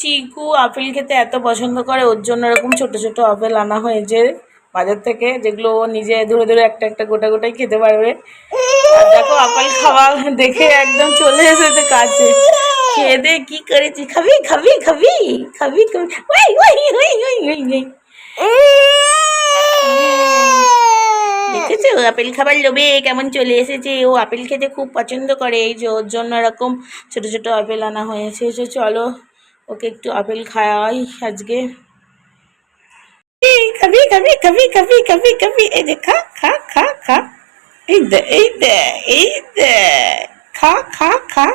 চিকু apple খেতে এত পছন্দ করে, ওর জন্য এরকম ছোট ছোট আপেল আনা হয়েছে বাজার থেকে, যেগুলো ও নিজে ধরে ধরে একটা একটা গোটা গোটাই খেতে পারবে। দেখো আপেল খাওয়া দেখে একদম চলে এসেছে কাছে। খেয়ে দে, কি করেছি? খাবি খাবি খাবি খাবি দেখেছ? আপেল খাবার লোভে কেমন চলে এসেছে। ও আপেল খেতে খুব পছন্দ করে, এই যে ওর জন্য এরকম ছোট ছোট আপেল আনা হয়েছে। চলো। ওকে একটু আপেল খাওয়াই আজকে। খাবি খাবি খাবি খাবি খাবি খাবি। এই যে খা খা খা খা। এই দে এই দে এই দে। খা খা খা।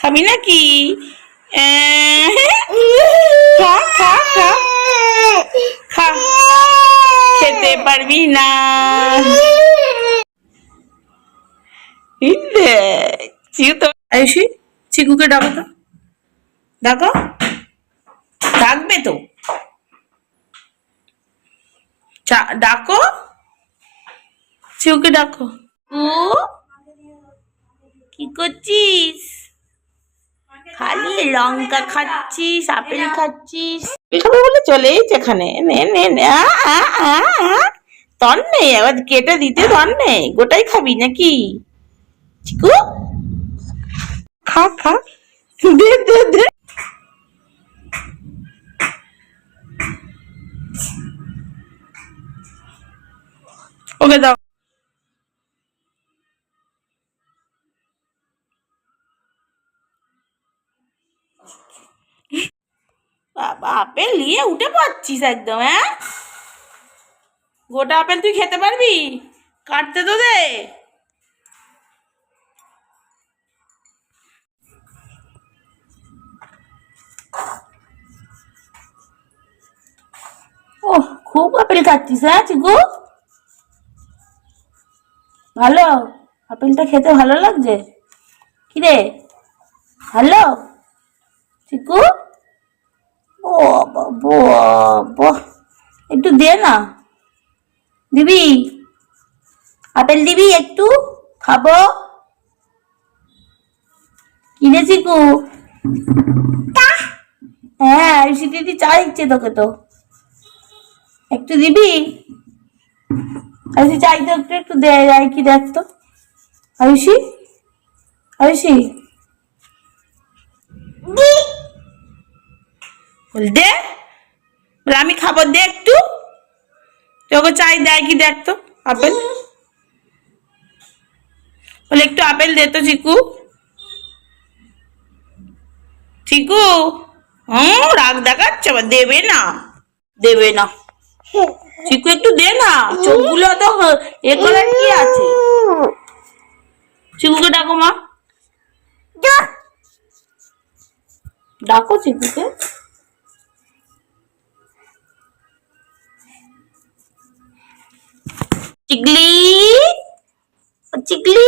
খাবি নাকি? খা খা খা। খা। খেতে পারবি না। এই দে চিকু তো আয়ুষি চিকুকে ডাকো তো। ডাকো। ডাকবে তো? ডাকো। চিকুকে ডাকো। ও কি করছিস? খালি লঙ্কা খাচ্ছিস আপেল খাচ্ছিস। খাবে বলে চলেই এখানে নে নে নে নেই আবার কেটে দিতে তর নেই। গোটাই খাবি নাকি? চিকু? খা খা। দে দে দে। ওকে দাও। আপেল নিয়ে উঠে পড়ছিস একদম হ্যাঁ? গোটা আপেল তুই খেতে পারবি? কাটতে তো দে। খুব আপেল খাচ্ছিস হ্যাঁ চিকু? ভালো? আপেলটা খেতে ভালো লাগছে? কি রে ভালো? চিকু? ও বাবা একটু দে না। দিবি? আপেল দিবি একটু? খাব? কি রে চিকু? হ্যাঁ দিদি চা দিচ্ছে তোকে তো। একটু দিবি? আয়ুষি চাই তো একটু একটু দে যাই কি দেখ তো আয়ুষি? আয়ুষি? দে। বলে আমি খাব দে একটু। তোকে চাই দেয় কি দেখ তো আপেল বলে একটু আপেল দে তো চিকু। চিকু? হুম রাগ দেখাচ্ছে দেবে না। দেবে না। চিকু একটু দে না চোখগুলো তো এ করার কি আছে? চিকুকে ডাকো মা। ডাকো চিকুকে চিগলি ও চিগলি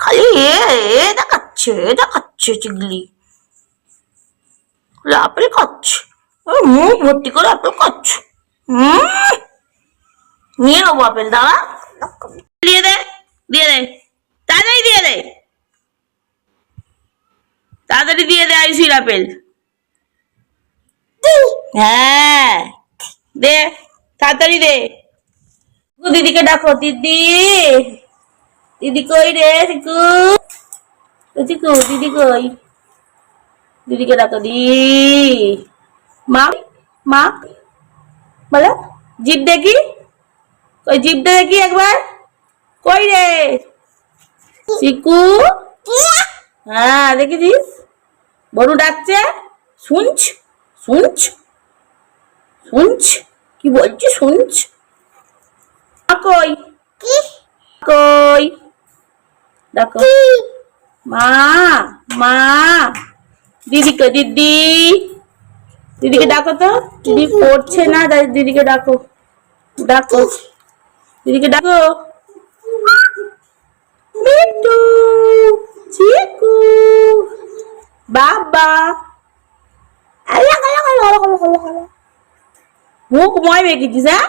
খালি এ দেখাচ্ছে দেখাচ্ছে চিগলি আপেল খাচ্ছে। মুখ ভর্তি করে আপেল খাচ্ছে। নিয়ে নেব আপেল, দাঁড়া। দিয়ে দে দিয়ে দে। তাড়াতাড়ি দিয়ে দে। তাড়াতাড়ি দিয়ে দে আইসির আপেল। হ্যাঁ। দে, তাড়াতাড়ি দে। দিদিকে ডাকো, দিদি। দিদি কই রে চিকু দিদি কই? দিদিকে ডাকো, দি। মা মা। বলো। জিপ দেখি। কই জিপটা দেখি একবার। কই রে? চিকু হ্যাঁ দেখেছিস? বড় ডাকছে। শুনছ? শুনছ? শুনছ? কি বলছি শুনছ? কই? কই? দেখো। মা মা। দিদিকে দিদি। দিদিকে ডাকো তো। দিদি পড়ছে না, তাই দিদিকে ডাকো। ডাকো। দিদিকে ডাকো। মিন্টু চিকু বাবা। আল্লাহ আল্লাহ আল্লাহ আল্লাহ আল্লাহ মুখ ময় বেঁকেছিস হ্যাঁ?